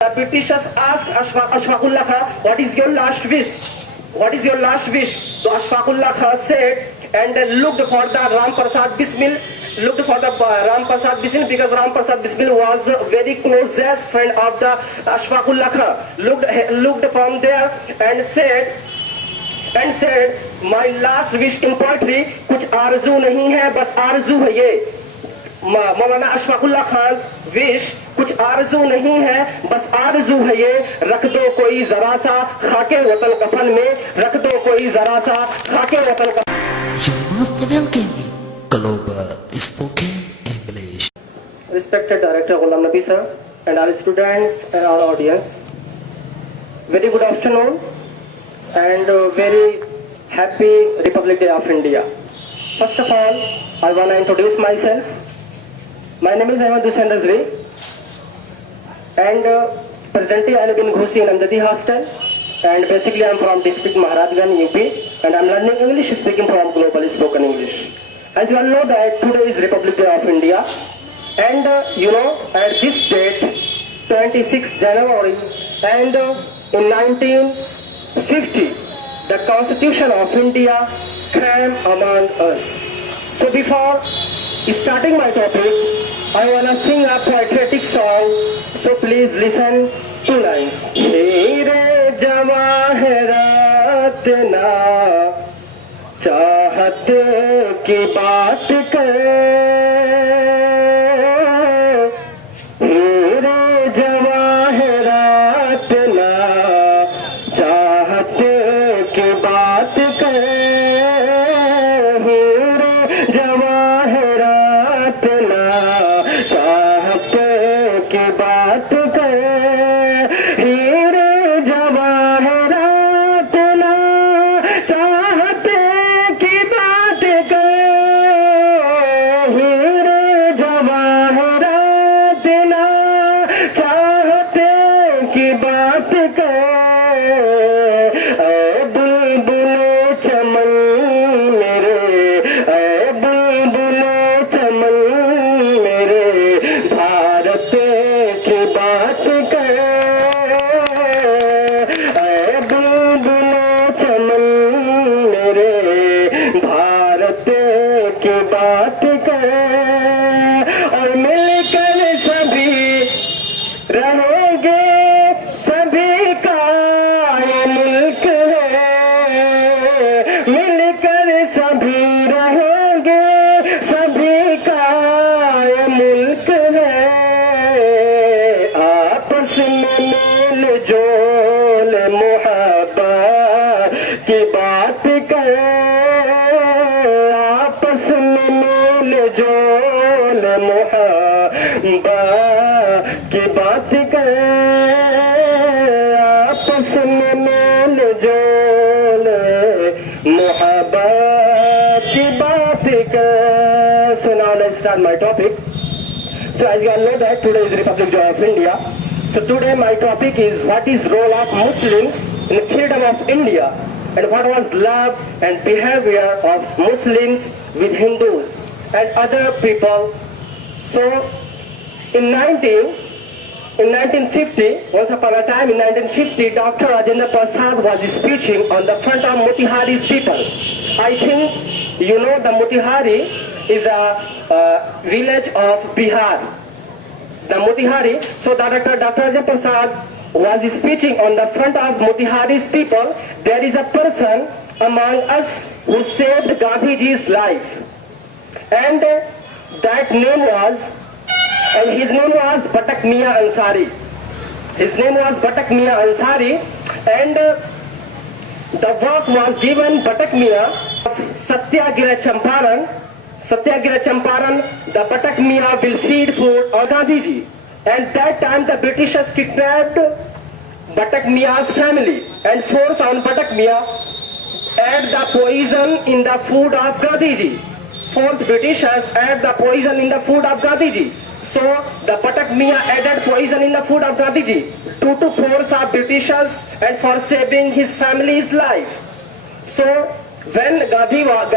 The Britishers asked Ashfaqullah Khan, "What is your last wish? What is your last wish?" So Ashfaqullah Khan said, and looked for the Ram Prasad Bismil, because Ram Prasad Bismil was a very closest friend of the Ashfaqullah Khan. Looked from there and said, "My last wish in poetry, कुछ आरज़ू नहीं है, बस आरज़ू है ये." मौलाना Ashfaqullah Khan wish कुछ आरज़ू नहीं है, बस आरज़ू है ये, रख दो कोई जरा सा खाके वतन कफन में, रख दो कोई जरा सा खाके वतन कफन। You must welcome Global Spoken English. Respected Director Ghulam Nabi sir and our students and our audience, very good afternoon and very happy Republic Day of India. First of all, I want to introduce myself. My name is Ahmed Hussain Razvi, and presently I live in Ghusi in Amjadi Hostel, and basically I am from district Maharajganj, UP, and I am learning English speaking from Global Spoken English. As you all know that today is Republic Day of India, and at this date, 26 January, and in 1950, the Constitution of India came among us. So before starting my topic, I wanna sing a patriotic song, so please listen to lines. हीरे जवाहरात ना चाहत की बात कर, हीरे जवाहरात ना चाहत की बात कर, हीरे जवाहरात ना चाहत की बात कर, हीरे जवाहरात ना चाहत की बात कर, हीरे जवाहरात ना चाहत की बात कर। ऐ बुलबुले चमन मेरे, ऐ बुलबुले चमन मेरे, भारत की बात कर, ऐ बुलबुले चमन मेरे, भारत की बात कर, और मिलकर सभी रहेंगे, सभी का ये मुल्क है, मिलकर सभी रहेंगे, सभी का ये मुल्क है, आपस में मेल जोल मोहब्बत की बात कर, आपस में मेल जोल मोहब्बत की बात कर, आपस में मेल जोल मोहब्बत की बात कर. So now let's start my topic. So as you all know that today is Republic Day of India. So today my topic is what is role of Muslims in freedom of India, and what was love and behavior of Muslims with Hindus and other people. So in 1950, once upon a time in 1950, Dr. Rajendra Prasad was speaking on the front of Motihari's people. I think you know the Motihari is a village of Bihar. The Motihari, so Dr. Rajendra Prasad was speaking on the front of Motihari's people. There is a person among us who saved Gandhiji's life, and that name was, and his name was Batak Mia Ansari. His name was Batak Mia Ansari, and the work was given Batak Mia of Satyagraha Champaran. Satyagraha Champaran, the Batak Mia will feed food on Gandhiji. And that time the Britishers kidnapped Batak Mia's family and forced on Batak Mia add the poison in the food of Gandhiji. Forced Britishers add the poison in the food of Gandhiji. So the Batak Mia added poison in the food of Gandhiji due to force of Britishers and for saving his family's life. So when Gandhi was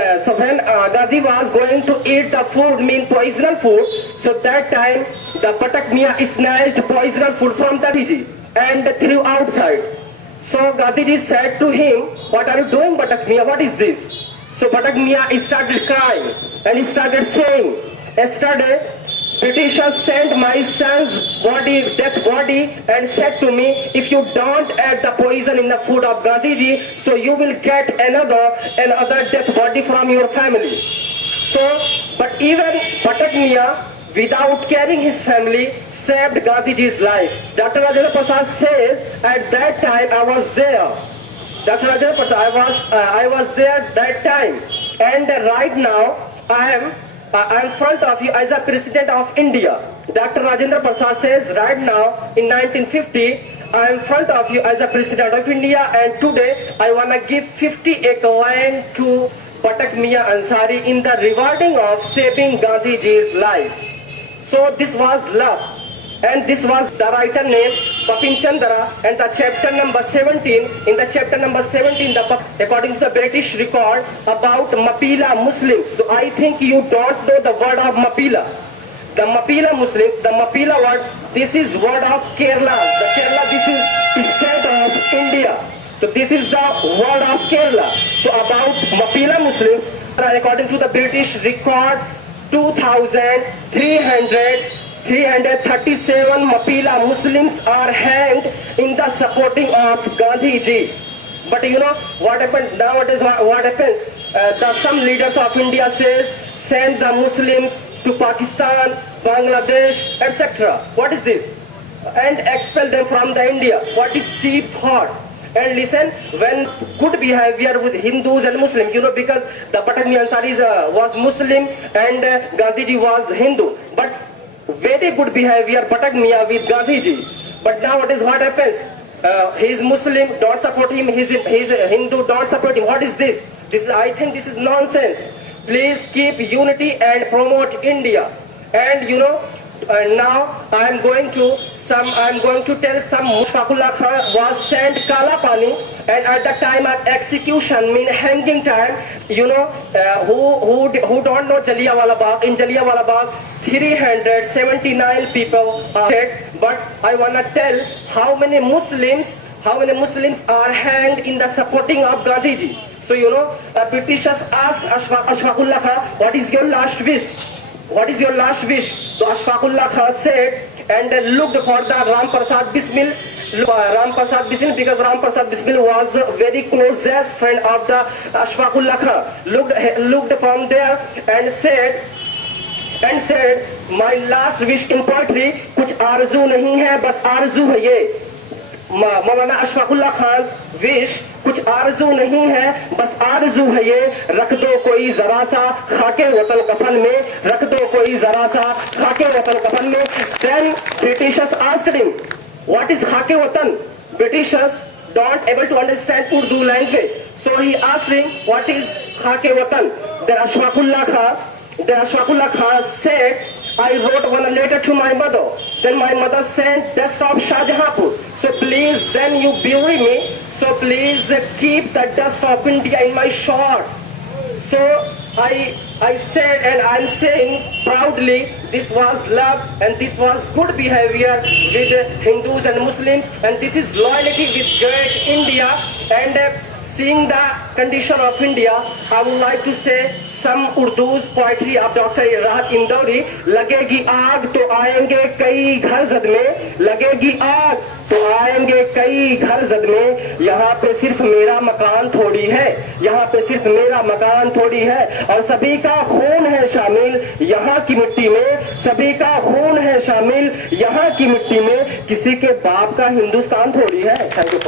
going to eat the food, mean poisonal food, so that time the Patak Mian snatched poisonal food from Gandhiji and threw outside. So Gandhiji said to him, "What are you doing, Patak Mian? What is this?" So Patak Mian started crying and he started saying, "Yesterday, Britishers sent my son's death body, and said to me, if you don't add the poison in the food of Gandhiji, so you will get another death body from your family." So, but even Patak Mian, without caring his family, saved Gandhiji's life. Dr. Rajendra Prasad says, at that time I was there. Dr. Rajendra Prasad, I was there that time, and right now I am in front of you as a president of India. Dr. Rajendra Prasad says, right now in 1950, I am in front of you as a president of India, and today I want to give 50 acre land to Patak Mian Ansari in the rewarding of saving Gandhiji's life. So this was love, and this was the writer named Bipin Chandra, and the chapter number 17, in the chapter number 17, according to the British record about Mapila Muslims. So I think you don't know the word of Mapila. The Mapila Muslims, the Mapila word, this is word of Kerala. The Kerala, this is state of India. So this is the word of Kerala. So about Mapila Muslims, according to the British record, 2,337 Mapila Muslims are hanged in the supporting of Gandhiji. But you know what happened nowadays? What happens? Some leaders of India says send the Muslims to Pakistan, Bangladesh, etc. What is this? And expel them from the India. What is cheap thought? And listen, when good behavior with Hindus and Muslims, you know, because the Patak Mian Ansari was Muslim and Gandhiji was Hindu. But very good behavior Patak Mian with Gandhiji. But nowadays what happens? He is Muslim, don't support him. He is Hindu, don't support him. What is this? I think this is nonsense. Please keep unity and promote India. And you know, now I am going to tell some Mushfaqullah Khan was sent Kala Pani, and at the time of execution, mean hanging time, you know, who don't know Jallianwala Bagh, in Jallianwala Bagh 379 people are dead. But I wanna tell how many Muslims are hanged in the supporting of Gandhiji. So you know, Britishers asked Ashfaqullah Khan, what is your last wish? What is your last wish? So Ashfaqullah Khan said, and looked for the Ram Prasad Bismil, because Ram Prasad Bismil was a very closest friend of the Ashfaqullah Khan. Looked from there and said, my last wish in poetry, कुछ आरज़ू नहीं है, बस आरज़ू है ये. मौलाना Ashfaqullah Khan wish, कुछ आरज़ू नहीं है, बस आरज़ू है ये, रख दो कोई जरा सा खाके वतन कफन में, रख दो कोई जरा सा खाके वतन कफन में. Then Britishers asked him, what is खाके वतन? Britishers don't able to understand Urdu language. So he asked him, what is खाके वतन? Then Ashfaqullah Khan said, I wrote one letter to my mother. Then my mother sent dust of Shahjahanpur. So please, then you bury me. So please keep the dust of India in my shore. So I said, and I'm saying proudly, this was love and this was good behavior with Hindus and Muslims, and this is loyalty with great India. And seeing the condition of India, I would like to say some Urdu's poetry of Dr. Rahat Indori. लगेगी आग तो आएंगे कई घर जद में, लगेगी आग तो आएंगे कई घर जद में, यहाँ पे सिर्फ मेरा मकान थोड़ी है, यहाँ पे सिर्फ मेरा मकान थोड़ी है, और सभी का खून है शामिल यहाँ की मिट्टी में, सभी का खून है शामिल यहाँ की मिट्टी में, किसी के बाप का हिंदुस्तान थोड़ी है. Thank you.